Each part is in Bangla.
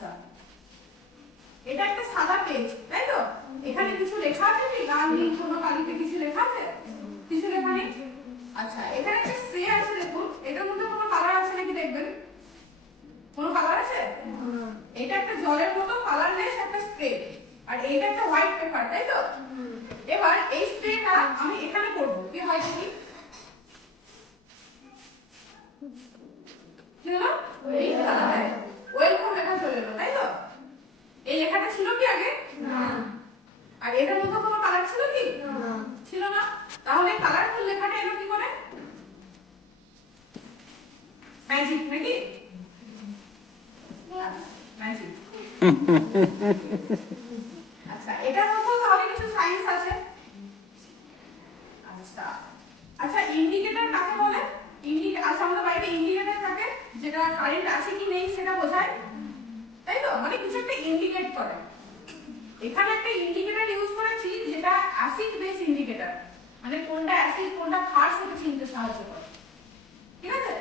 আচ্ছা এটা একটা সাদা পেজ তাই তো এখানে কিছু লেখা আছে কি লাল নীল কোনো কালিতে কিছু লেখা আছে কিছু লেখা নেই আচ্ছা এখানে একটা স্প্রে আছে দেখুন এটার মধ্যে কোনো কালার আছে নাকি দেখবেন কোনো কালার আছে এটা একটা জলের মতো কালারলেস একটা স্প্রে আর এইটা একটা হোয়াইট পেপার তাই তো এবার এই স্প্রেটা আমি এখানে করব কি হয় দেখি কি হলো এই কালারে ওয়েলকাম লেখা চলে এলো তাই তো এই লেখাটা ছিল কি আগে না আর এটার মধ্যে কোনো কালার ছিল কি না ছিল না তাহলে কালারফুল লেখাটা এলো কি করে ম্যাজিক নাকি ম্যাজিক আচ্ছা এটার মধ্যে তাহলে কিছু সায়েন্স আছে আচ্ছা আচ্ছা ইন্ডিকেটর কাকে বলে ইন্ডিকেটর আচ্ছা আমাদের বাড়িতে ইন্ডিকেটর থাকে যেটা কারেন্ট আছে কি নেই সেটা বোঝায় তাই তো মানে কিছু একটা ইন্ডিকেট করে এখানে একটা ইন্ডিকেটর ইউজ করেছি যেটা অ্যাসিড বেস ইন্ডিকেটর মানে কোনটা অ্যাসিড কোনটা ক্ষার সেটা চিনতে সাহায্য করে ঠিক আছে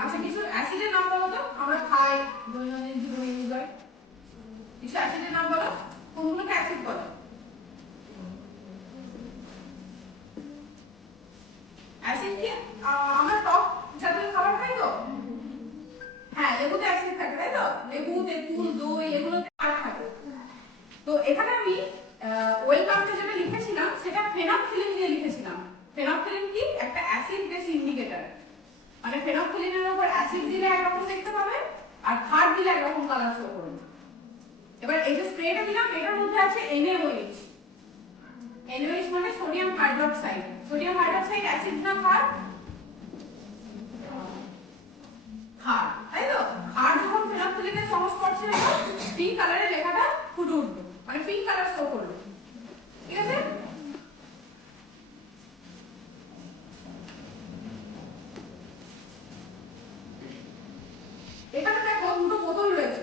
আচ্ছা কিছু অ্যাসিডের নাম বলো তো আমরা খাই দৈনন্দিন জীবনে ইউজ হয় কিছু অ্যাসিডের নাম বলো কোনগুলোকে অ্যাসিড বলে অ্যাসিড কি আমরা টক জাতীয় খাবার খাই তো হ্যাঁ লেবুতে অ্যাসিড থাকে তাই তো লেবু তেঁতুল দই এগুলোতে ক্ষার থাকে তো এখানে আমি ওয়েলকামটা যেটা লিখেছিলাম সেটা ফেনফথিলিন দিয়ে লিখেছিলাম ফেনফথিলিন কি একটা অ্যাসিড বেস ইন্ডিকেটর মানে ফেনফথিলিনের উপর অ্যাসিড দিলে একরকম দেখতে পাবে আর ক্ষার দিলে একরকম কালার শো করবে এবার এই যে স্প্রেটা দিলাম এটার মধ্যে আছে NaOH NaOH মানে সোডিয়াম হাইড্রোক্সাইড অ্যাসিড না ক্ষার ক্ষার তাই তো ক্ষার যখন ফেনফথিলিনের সংস্পর্শে এলো পিঙ্ক কালারের লেখাটা ফুটে উঠলো মানে পিঙ্ক কালার শো করলো ঠিক আছে এখানে দেখো দুটো বোতল রয়েছে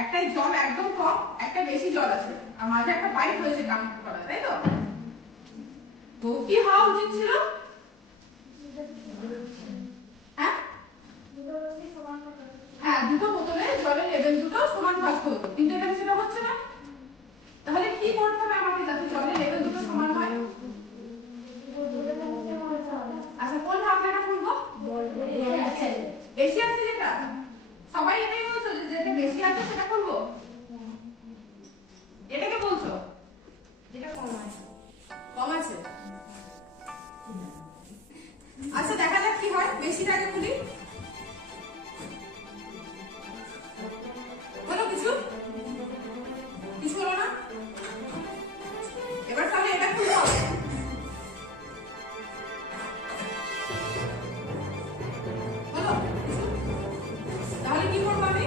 একটাই জল একদম কম একটা বেশি জল আছে আর মাঝে একটা পাইপ রয়েছে কানেক্ট করা তাই তো তো কি হওয়া উচিত ছিল হ্যাঁ দুটো বোতলে জলের লেভেল দুটো সমান থাকতে হতো কিন্তু এখানে সেটা হচ্ছে না তাহলে কি করতে হবে আমাকে যাতে জলের লেভেল দুটো সমান হয় আচ্ছা কোন ভাবনাটা খুলবো বেশি আছে যেটা সবাই এটাই বলছো যে যেটা বেশি আছে সেটা খুলবো এটাকে বলছো এটা কম আছে আচ্ছা দেখা যাক কি হয় বেশিটাকে খুলি হলো কিছু কিছু হলো না এবার তাহলে এটা খুলতে হবে হলো তাহলে কি করবো আমি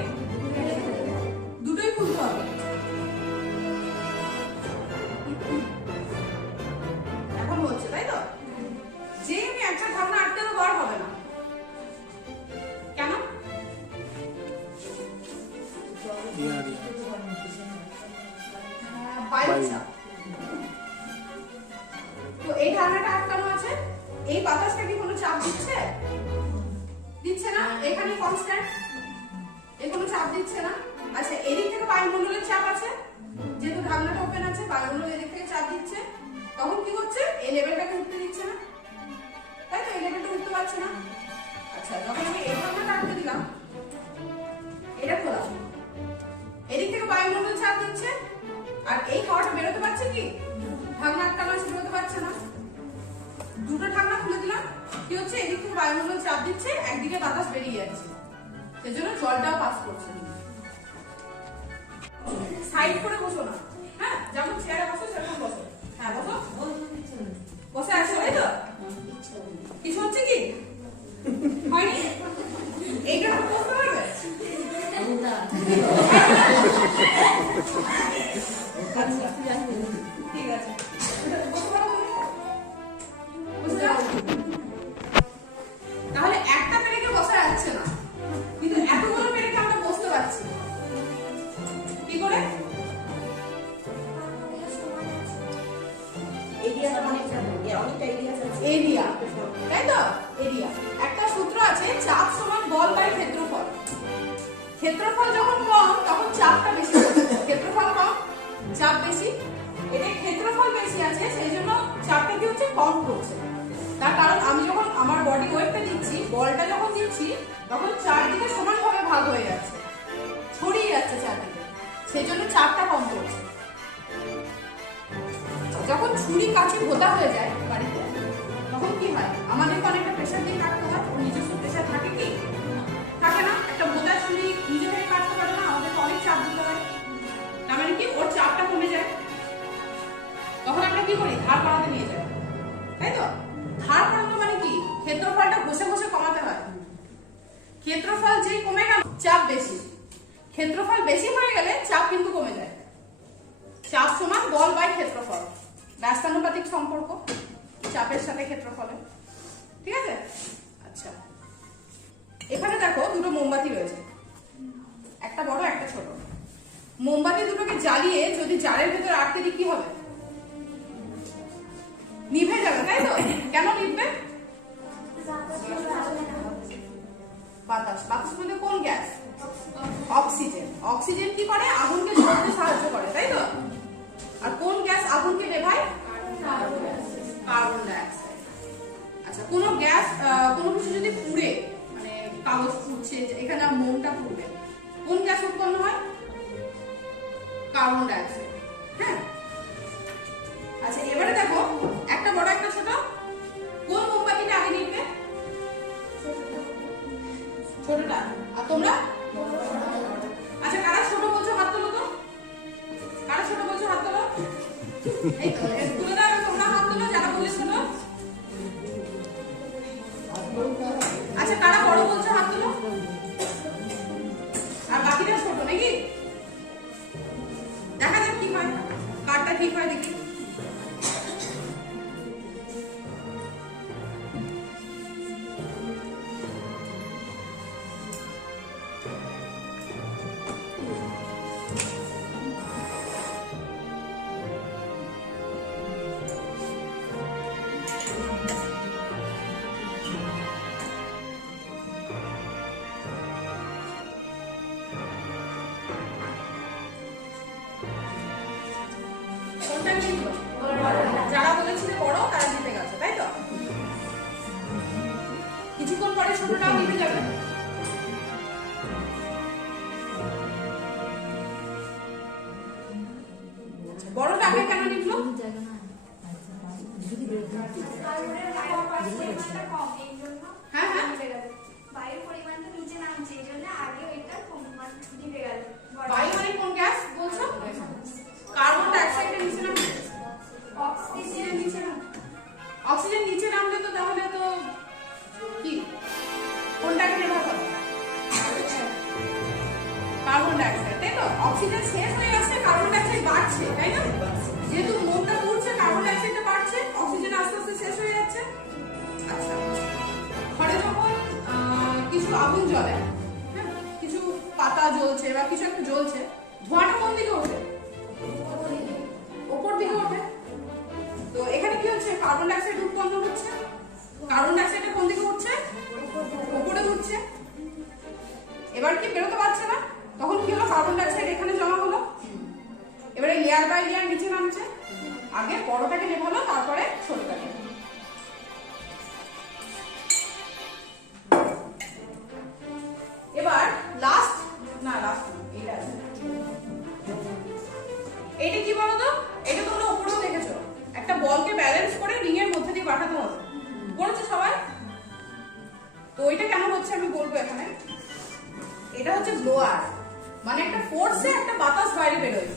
দুটোই খুলতে হবে এখন হচ্ছে তাই তো যে আমি একটা ধারণা আটকে দেবো আর হবে না কেন তো এই ধারণাটা আটকানো আছে এই বাতাসটা কি কোনো চাপ দিচ্ছে দিচ্ছে না এখানে কনস্ট্যান্ট এর কোনো চাপ দিচ্ছে না আচ্ছা এদিক থেকে বায়ুমণ্ডলের চাপ আছে যেহেতু ঢাকনাটা ওপেন আছে বায়ুমণ্ডল এদিক থেকে চাপ দিচ্ছে তখন কি হচ্ছে এই লেভেলটাকে উঠতে দিচ্ছে না তাই তো এই লেভেলটা উঠতে পারছে না আচ্ছা যখন আমি এই ঢাকনাটা আটকে দিলাম এটা খোলা এদিক থেকে বায়ুমণ্ডল চাপ দিচ্ছে আর এই হাওয়াটা বেরোতে পারছে কি ঢাকনা আটকানো আছে বেরোতে পারছে না দুটো ঢাকনা খুলে দিলাম কি হচ্ছে এদিক থেকে বায়ুমণ্ডল চাপ দিচ্ছে একদিকে বাতাস বেরিয়ে যাচ্ছে সেজন্য জলটাও পাস করছে সাইড করে বসো না হ্যাঁ যেমন চেয়ারে বসো সেরকম বসো হ্যাঁ বসো বসে আসো তাই তো কিছু হচ্ছে কি হয়নি এইটা বসতে পারবে ঠিক আছে তাহলে একটা পেরেকে বসা যাচ্ছে না কিন্তু এতগুলো পেরেকে আমরা বসতে পারছি কি করে এরিয়া তাই তো এরিয়া একটা সূত্র আছে চাপ সমান বল বাই ক্ষেত্রফল ক্ষেত্রফল যখন কম তখন চাপটা বেশি পড়ছে। ক্ষেত্রফল কম, চাপ বেশি। এটা ক্ষেত্রফল বেশি আছে, সেই জন্য চাপটা কি হচ্ছে, কম পড়ছে। তার কারণ আমি যখন আমার বডি ওয়েটটা দিচ্ছি, বলটা যখন দিচ্ছি, তখন চারদিকে সমানভাবে ভাগ হয়ে যাচ্ছে, ছড়িয়ে যাচ্ছে চারদিকে, সেই জন্য চাপটা কম পড়ছে। যখন ছুরি কাছে ভোতা হয়ে যায় বাড়িতে, তখন কি হয়, আমাদেরকে অনেকটা প্রেশার দিয়ে কাটতে হয়। ওর নিজস্ব প্রেশার থাকে কি, থাকে না? একটা ভোতা ছুরি নিজে থেকে কাটতে পারে না, আমাদেরকে অনেক চাপ দিতে হয়। তার মানে কি, ওর চাপটা কমে যায়। তখন আমরা কি করি, ধার করাতে নিয়ে যাই, তাই তো? ধার করানো মানে কি, ক্ষেত্রফলটা ঘষে ঘষে কমাতে হয়। ক্ষেত্রফল যেই কমে গেল, চাপ বেশি। ক্ষেত্রফল বেশি হয়ে গেলে চাপ কিন্তু কমে যায়। চাপ সমান বল বাই ক্ষেত্রফল, ব্যস্তানুপাতিক সম্পর্ক চাপের সাথে ক্ষেত্রফলের। ঠিক আছে? আচ্ছা, এখানে দেখো দুটো মোমবাতি রয়েছে, একটা বড় একটা ছোট। মোমবাতি দুটোকে জ্বালিয়ে যদি জারের ভেতর রাখতে দিই, কি হবে, নিভে যাবে, তাই তো? কেন নিভবে? বাতাস। বাতাস মধ্যে কোন গ্যাস? অক্সিজেন। অক্সিজেন কি করে, আগুনকে জ্বলতে সাহায্য করে, তাই তো? আর কোন গ্যাস আগুনকে নেভায়? Carbon dioxide. আচ্ছা, কোন গ্যাস, কোনো কিছু যদি পুড়ে, মানে কাগজ পুড়ছে, এখানে মোমটা পুড়বে, কোন গ্যাস উৎপন্ন হয়? Carbon dioxide. হ্যাঁ, আচ্ছা এবারে দেখো, একটা বড় একটা ছোট, কোন মোমবাতিটা আগে নিবে? ছোটটা। আর তোমরা? আচ্ছা, কারা ছোট বলছো হাত তোলো তো, কারা ছোট বলছো হাত তোলো। এই তো, তুলে দাও, তোমরা হাত তোলো যারা বলে ছোট। আচ্ছা, কারা বড় বলছো হাত তোলো, আর বাকিটা ছোট নাকি? দেখা যাক কি হয়, কারটা ঠিক হয় দেখি। যারা বলেছিল বড় তারা জিতে গেছে, তাই তো? কিছুক্ষণ পরে ছোটটাও নিভে যাবে। বড়টা আগে কেন নিভলো? হ্যাঁ হ্যাঁ, বায়ুর পরিমাণটা নিচে নামছে, এই জন্য আগে ওইটা নিভে গেল। বায়ু মানে কোন গ্যাস বলছো? কার্বন ডাইঅক্সাইডের নিচে নামছে, অক্সিজেন নিচে নামছে। অক্সিজেন নিচে নামলে তো তাহলে তো কি, কোনটাকে নেভার কথা? কার্বন ডাইঅক্সাইড, তাই তো? অক্সিজেন শেষ হয়ে যাচ্ছে, কার্বন ডাইঅক্সাইড বাড়ছে, তাই না? যেহেতু মোমটা পুড়ছে, কার্বন ডাইঅক্সাইডটা বাড়ছে, অক্সিজেন আস্তে আস্তে শেষ হয়ে যাচ্ছে। আচ্ছা, ঘরে যখন কিছু আগুন জ্বলে, হ্যাঁ, কিছু পাতা জ্বলছে বা কিছু একটা জ্বলছে, ধোঁয়াটা কোন দিকে ওঠে? উপর দিকে ওঠে। তো এখানে কি হচ্ছে, কার্বন ডাইঅক্সাইড উৎপন্ন হচ্ছে। কার্বন ডাইঅক্সাইডটা কোন দিকে উঠছে? উপরে উঠছে। এবার কি বেরোতে পারছে না, তখন কি হলো, কার্বন ডাইঅক্সাইড এখানে জমা হলো। এবারে লেয়ার বাই লেয়ার নিচে নামছে, আগে বড়টাকে নেভালো, তারপরে ছোটটাকে। এবার লাস্ট, না লাস্ট এইটা আছে, এইটা কি বলো তো? এটা তোমরা উপরেও দেখেছো, একটা বলকে ব্যালেন্স করে রিং এর মধ্যে দিয়ে পাঠাতে হবে, করেছো সবাই? তো এটা কেন হচ্ছে আমি বলবো এখানে। এটা হচ্ছে ব্লোয়ার, মানে একটা ফোর্সে একটা বাতাস বাইরে বেরোয়।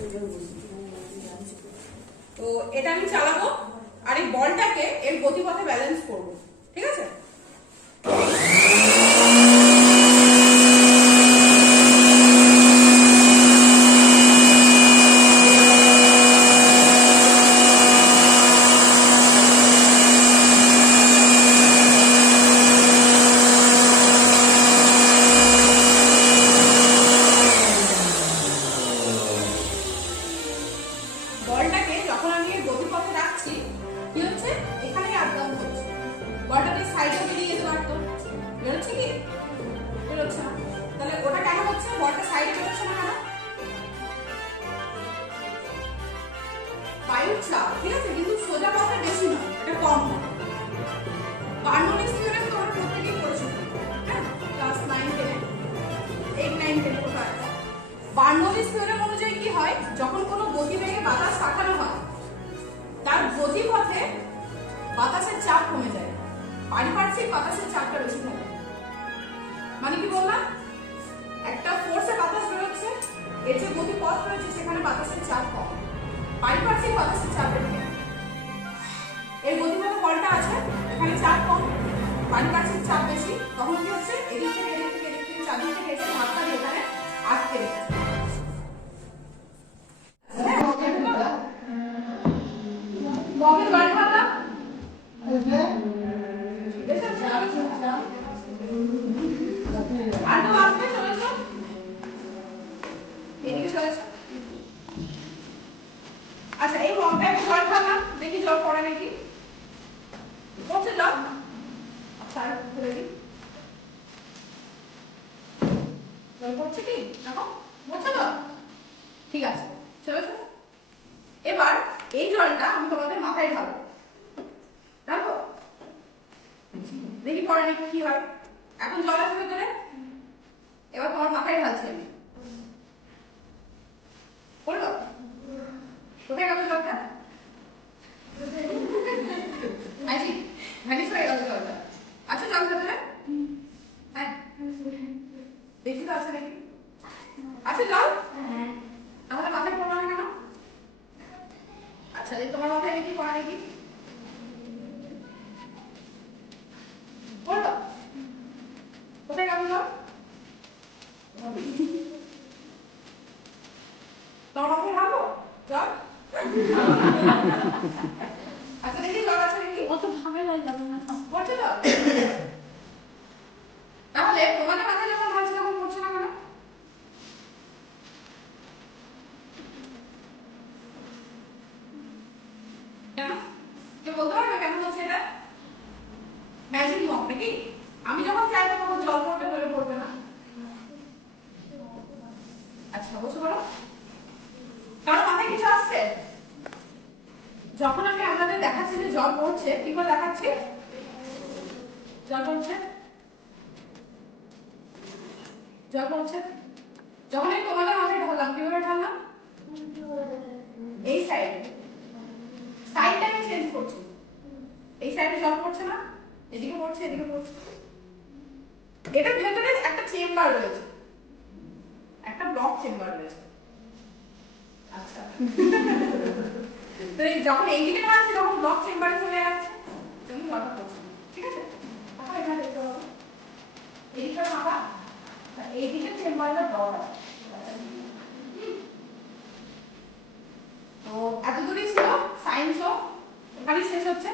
তো এটা আমি চালাবো, আর এই বলটাকে এর গতিপথে ব্যালেন্স করব, ঠিক আছে? বলটাকে যখন আমি গতিপথে রাখছি, কি হচ্ছে, এখানে আপ ডাউন হচ্ছে, বলটাকে সাইড চাপ, ঠিক আছে, কিন্তু সোজা পথে বেশি নয়, এটা কম হয়। বার্নৌলিস থিওরেম তোমরা প্রত্যেকেই পড়েছো, হ্যাঁ, ক্লাস 9 10 8 9 10 কোথায়। বার্নৌলিস থিওরেম অনুযায়ী কি হয়, যখন কোনো গতিবেগে বাতাস পাঠানো হয় তার গতিপথে বাতাসের চাপ কমে যায়, পারিপার্শ্বিক বাতাসের চাপটা বেশি থাকে। মানে কি বললাম, একটা ফোর্সে বাতাস বেরোচ্ছে, এর যে গতিপথ রয়েছে সেখানে বাতাসের চাপ কম, পারিপার্শ্বিক বাতাসের চাপ বেড়ে। এর গতিপথে বলটা আছে, এখানে চাপ কম, পারিপার্শ্বিক চাপ বেশি, তখন কি হচ্ছে, এদিক থেকে এদিক থেকে এদিক থেকে চারদিক থেকে এসে ধাক্কা দিয়ে এখানে আটকে রেখেছে। মগের গাড়ি ভাবলাম আর তো আসবে, চলেছো এদিকে চলেছো। আচ্ছা, এই মগটা একটু জল খাবো, দেখি জল পড়ে নাকি, পড়ছে জল। আচ্ছা, আর ফেলে দিই, জল পড়ছে কি দেখো, পড়ছে তো, ঠিক আছে, চলেছো। এবার এই জলটা আমি তোমাদের মাথায় ঢালবো, ঢালবো, দেখি পরে নাকি কি হয়। এখন জল আছে ভেতরে, এবার তোমার মাথায় ঢালছি আমি, বললো কোথায় গেল জলটা, ম্যাজিক ভ্যানিশ হয়ে গেল জলটা। আচ্ছা, জল ভেতরে, হ্যাঁ, দেখি তো আছে নাকি, আছে জল, তাহলে মাথায় পড়লো না কেন। আচ্ছা, এই তোমার মাথায় নাকি পড়া নাকি, বললো কোথায় গেল জল, তোমার মাথায় ঢালবো জল। আচ্ছা, দেখি জল আছে নাকি, অত ঝামেলা যাবে না। পড়ছে জল, তাহলে তোমাদের মাথায় যখন ঢালছে তখন পড়ছে না কেন। কেন, কেউ বলতে পারবে কেন হচ্ছে এটা, ম্যাজিক মগ নাকি, আমি যখন চাইবো তখন জল পড়বে, ধরে পড়বে না। আচ্ছা, বসে বলো, কারো মাথায় কিছু আসছে, যখন আমি আপনাদের দেখাচ্ছি যে জল পড়ছে, কি করে দেখাচ্ছি, জল পড়ছে, জল পড়ছে, যখন আমি তোমাদের মাথায় ঢাললাম কিভাবে ঢাললাম, এই সাইডে, সাইডটা আমি চেঞ্জ করছি, এই সাইডে জল পড়ছে না, এদিকে পড়ছে, এদিকে পড়ছে। এটার ভেতরে একটা চেম্বার রয়েছে, একটা ব্লক চেম্বার রয়েছে। আচ্ছা, তো যখন এইদিকে ঢালছি তখন ব্লক চেম্বারে চলে যাচ্ছে, তুমি জলটা পড়ছে, ঠিক আছে। তাহলে এখানে দেখতে পাবো এইদিকে মাপা, এইদিকে চেম্বারটা ব্লক আছে। তো এত দূরই ছিল সায়েন্সও, এখানেই শেষ হচ্ছে।